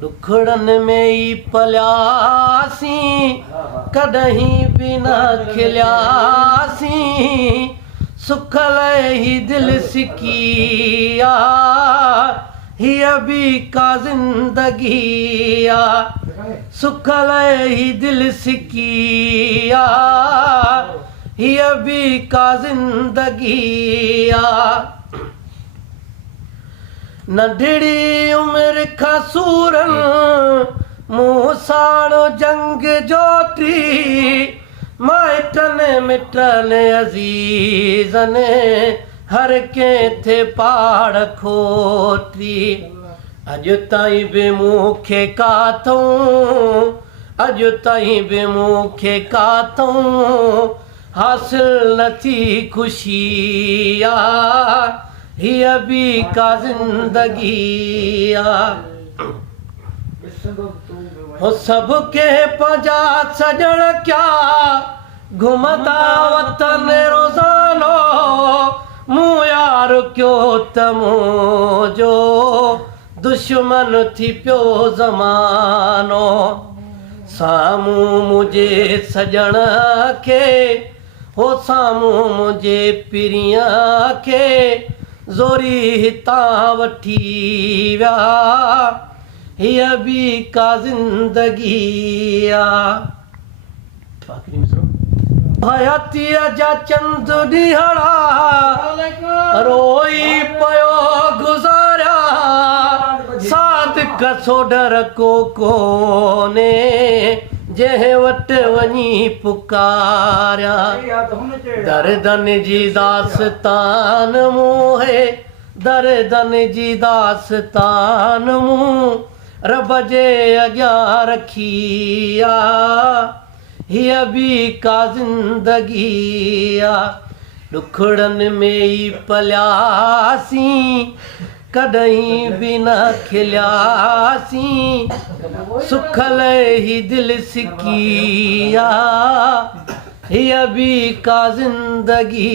दुखड़न में ही पलियासी कदहीं भी न खिलियासी सुखल ही दिल सिकिया हिय भी का जिंदगिया सुखल ही दिल सिकिया हिय भी का जिंदगिया नंढड़ी उम्र खां सूरन मुंह साणो जंग जोत्री माइटन मिटन अज़ीज़न हर कंहिं थे पाड़ खोटी अॼु ताईं बि मूंखे काथऊं अॼु ताईं बि मूंखे काथऊं हासिल नथी ख़ुशी हिय भी का जिंदगी हो सबके पंजा सजण क्या घुमता वतन रोज़ानो मूं यार क्यों तमो जो दुश्मन थी पियो ज़मानो साम्हूं मुझे सजण के हो साम्हूं मुझे पिरिया के ज़ोरी हितां वठी विया हिय भी का जिंदगी हयातीअ जा चंद ॾींहड़ा रोई पियो गुज़ारिया सादिक सोडर को कोने जंहिं वटि वञी पुकारिया दर्दन जी दास्तान मूं दर्दन जी दास्तान मूं रब जे अॻियां रखी हिय भी का जिंदगी दुखड़न में ही पलियासी कदहीं भी न खिलियासी सुखल ही दिल सिकिया हिय भी का जिंदगी